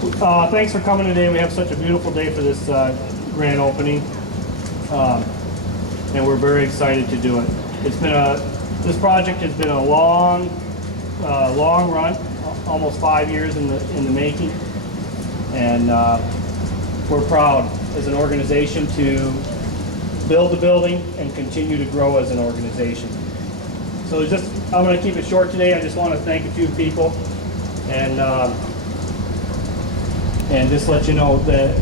Thanks for coming today. We have such a beautiful day for this grand opening, and we're very excited to do it. This project has been a long run, almost 5 years in the making, and we're proud as an organization to build the building and continue to grow as an organization. So I'm going to keep it short today. I just want to thank a few people and just let you know that,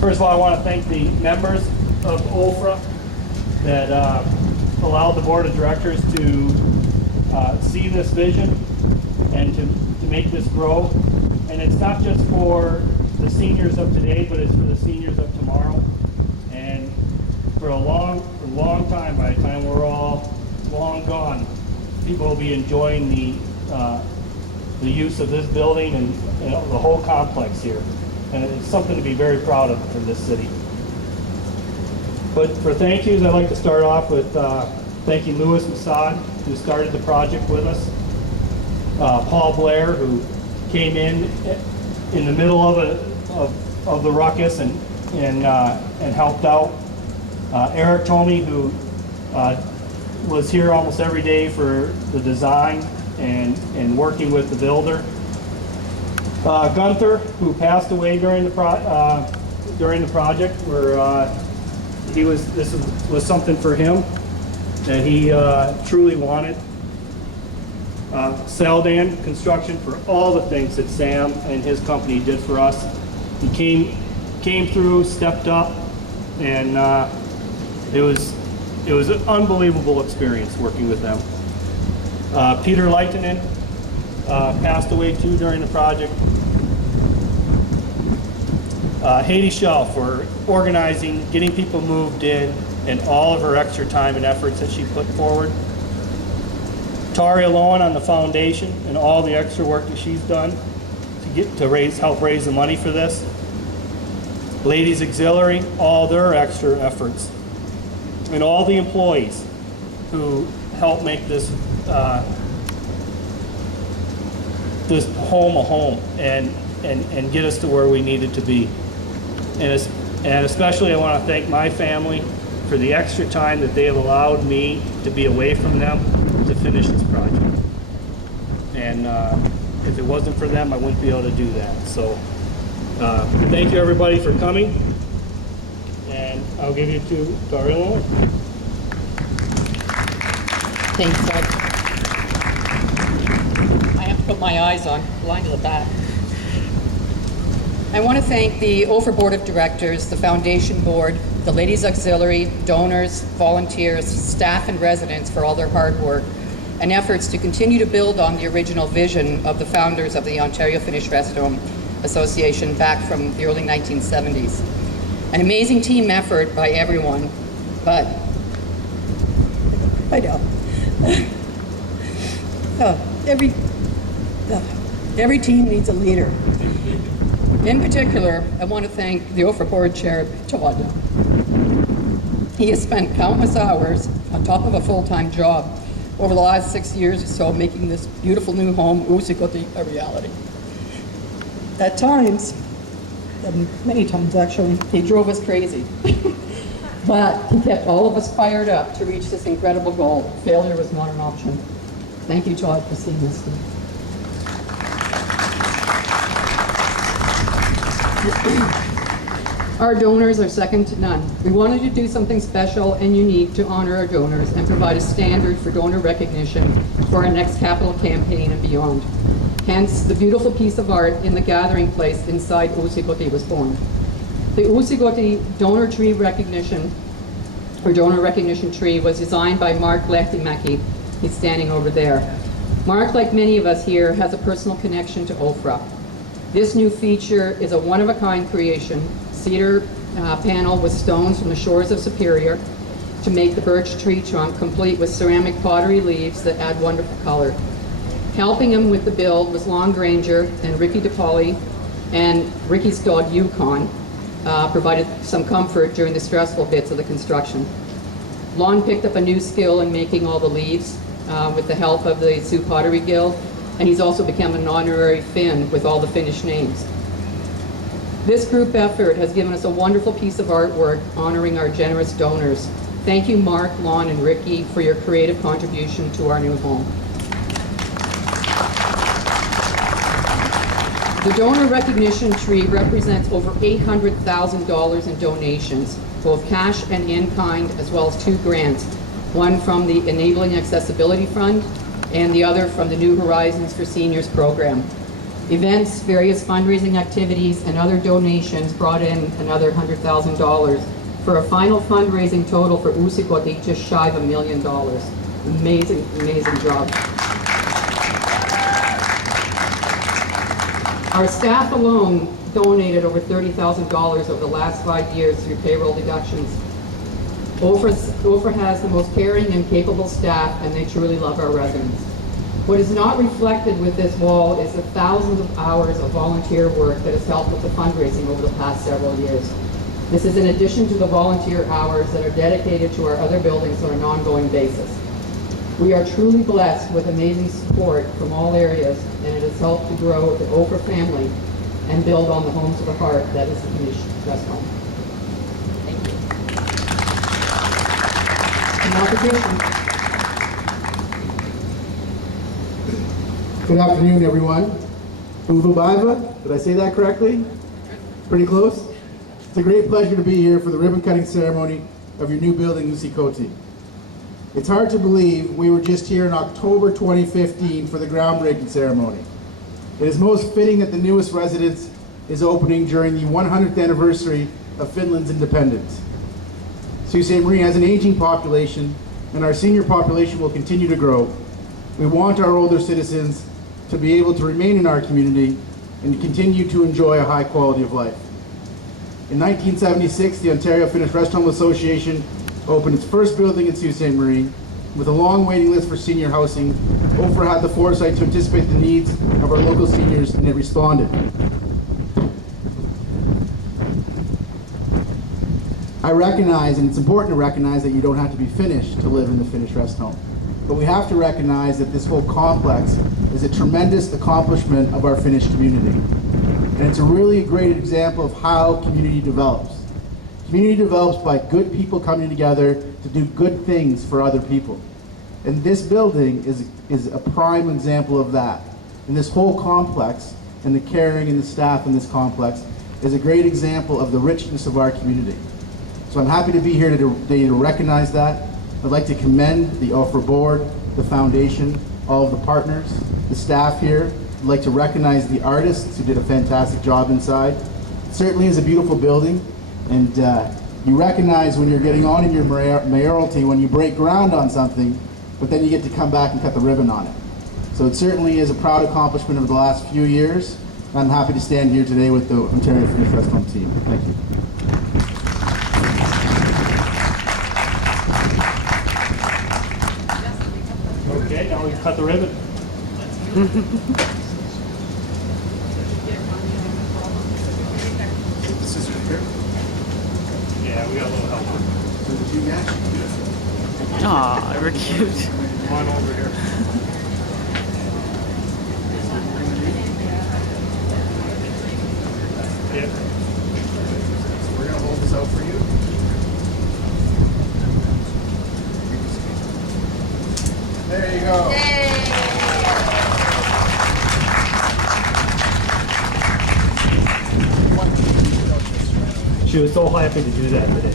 first of all, I want to thank the members of OFRA that allowed the board of directors to see this vision and to make this grow. And it's not just for the seniors of today, but it's for the seniors of tomorrow. And for a long time, by the time we're all long gone, people will be enjoying the use of this building and the whole complex here. And it's something to be very proud of for this city. But for thank yous, I'd like to start off with thanking Louis Masad, who started the project with us, Paul Blair, who came in the middle of the ruckus and helped out, Eric Tomey, who was here almost every day for the design and working with the builder. Gunther, who passed away during the project, where this was something for him that he truly wanted. Saldan Construction for all the things that Sam and his company did for us. He came through, stepped up, and it was an unbelievable experience working with them. Peter Leitinen passed away too during the project. Haiti Shell for organizing, getting people moved in, and all of her extra time and efforts that she put forward. Taria Lowen on the foundation and all the extra work that she's done to help raise the money for this. Ladies Auxiliary, all their extra efforts. And all the employees who help make this home a home and get us to where we needed to be. And especially I want to thank my family for the extra time that they have allowed me to be away from them to finish this project. And if it wasn't for them, I wouldn't be able to do that. So thank you everybody for coming. And I'll give you to Daryl. Thanks, Doug. I have to put my eyes on, blinded at that. I want to thank the OFRA Board of Directors, the Foundation Board, the Ladies Auxiliary, donors, volunteers, staff and residents for all their hard work and efforts to continue to build on the original vision of the founders of the Ontario Finnish Resthome Association back from the early 1970s. An amazing team effort by everyone, but I know. Every team needs a leader. In particular, I want to thank the OFRA Board Chair, Todd. He has spent countless hours on top of a full-time job over the last 6 years or so making this beautiful new home, Uusi Koti, a reality. At times, many times actually, he drove us crazy. But he kept all of us fired up to reach this incredible goal. Failure was not an option. Thank you, Todd, for seeing this through. Our donors are second to none. We wanted to do something special and unique to honor our donors and provide a standard for donor recognition for our next capital campaign and beyond. Hence, the beautiful piece of art in the gathering place inside Uusi Koti was born. The Uusi Koti donor tree recognition, or donor recognition tree, was designed by Mark Lehtimäki. He's standing over there. Mark, like many of us here, has a personal connection to OFRA. This new feature is a one-of-a-kind creation, cedar panel with stones from the shores of Superior to make the birch tree trunk complete with ceramic pottery leaves that add wonderful color. Helping him with the build was Lon Granger and Ricky DePauli, and Ricky's dog Yukon provided some comfort during the stressful bits of the construction. Lon picked up a new skill in making all the leaves with the help of the Sioux Pottery Guild, and he's also become an honorary Finn with all the Finnish names. This group effort has given us a wonderful piece of artwork honoring our generous donors. Thank you, Mark, Lon, and Ricky, for your creative contribution to our new home. The donor recognition tree represents over $800,000 in donations, both cash and in-kind, as well as 2 grants, one from the Enabling Accessibility Fund and the other from the New Horizons for Seniors program. Events, various fundraising activities, and other donations brought in another $100,000 for a final fundraising total for Uusi Koti just shy of $1 million. Amazing, amazing job. Our staff alone donated over $30,000 over the last 5 years through payroll deductions. OFRA has the most caring and capable staff, and they truly love our residents. What is not reflected with this wall is the thousands of hours of volunteer work that has helped with the fundraising over the past several years. This is in addition to the volunteer hours that are dedicated to our other buildings on an ongoing basis. We are truly blessed with amazing support from all areas, and it has helped to grow the OFRA family and build on the homes of the heart that is the Finnish Resthome. Thank you. And now the Christian. Good afternoon, everyone. Uvubaiva, did I say that correctly? Pretty close? It's a great pleasure to be here for the ribbon cutting ceremony of your new building, Uusi Koti. It's hard to believe we were just here in October 2015 for the groundbreaking ceremony. It is most fitting that the newest residence is opening during the 100th anniversary of Finland's independence. Sault Ste. Marie has an aging population, and our senior population will continue to grow. We want our older citizens to be able to remain in our community and to continue to enjoy a high quality of life. In 1976, the Ontario Finnish Resthome Association opened its first building in Sault Ste. Marie. With a long waiting list for senior housing, OFRA had the foresight to anticipate the needs of our local seniors, and it responded. I recognize, and it's important to recognize, that you don't have to be Finnish to live in the Finnish Resthome. But we have to recognize that this whole complex is a tremendous accomplishment of our Finnish community. And it's a really great example of how community develops. Community develops by good people coming together to do good things for other people. And this building is a prime example of that. And this whole complex, and the caring and the staff in this complex, is a great example of the richness of our community. So I'm happy to be here today to recognize that. I'd like to commend the OFRA board, the foundation, all of the partners, the staff here. I'd like to recognize the artists who did a fantastic job inside. It certainly is a beautiful building, and you recognize when you're getting on in your mayoralty when you break ground on something, but then you get to come back and cut the ribbon on it. So it certainly is a proud accomplishment of the last few years. I'm happy to stand here today with the Ontario Finnish Resthome team. Thank you. Okay, now we can cut the ribbon. Yeah, we got a little help. Aw, we're cute. Come on over here. Yeah. We're going to hold this out for you. There you go. She was so happy to do that today.